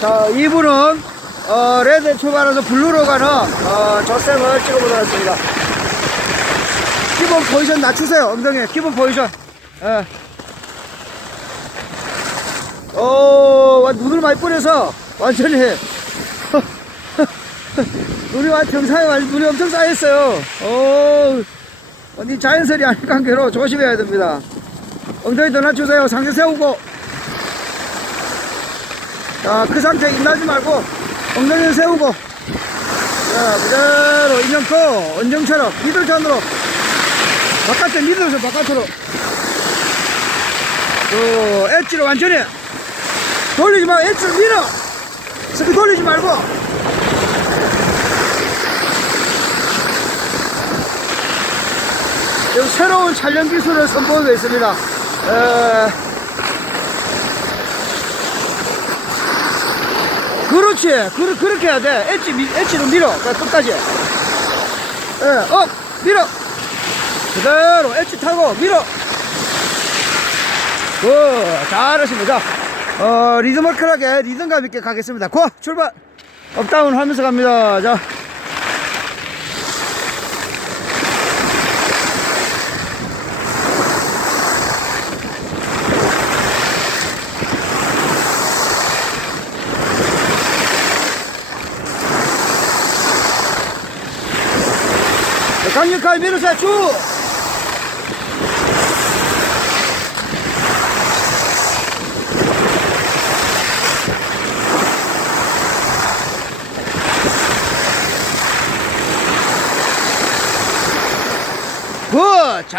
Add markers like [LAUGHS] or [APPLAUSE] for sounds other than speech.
자, 2부는 어, 레드 출발해서 블루로 가는 어, 저sem을 찍어보도록 하겠습니다. 기본 포지션 낮추세요. 엉덩이 기본 포지션. 예. 오, 와, 눈을 많이 뿌려서 완전히 [LAUGHS] 눈이 완 정상에 완 눈이 엄청 쌓였어요. 오, 언니 자연설이 아닌 관계로 조심해야 됩니다. 엉덩이 더 낮추세요. 상체 세우고. 자, 그 상태 인나지 말고 엉덩이를 세우고. 자, 그대로 인형코 언정처럼 미들전으로 바깥에 미들에서 바깥으로. 또 엣지를 완전히 돌리지 마. 엣지를 밀어. 스피 돌리지 말고. 새로운 촬영 기술을 선보이고 있습니다. 에... 그렇지. 그, 그렇게 해야 돼. 엣지, 미- 엣지로 밀어. 그 끝까지. 예, 업! 밀어! 그대로 엣지 타고 밀어! 굿! 잘하십니다. 어, 리드머클하게 리듬감 있게 가겠습니다. 고! 출발! 업다운 하면서 갑니다. 자. 赶紧开别的下去我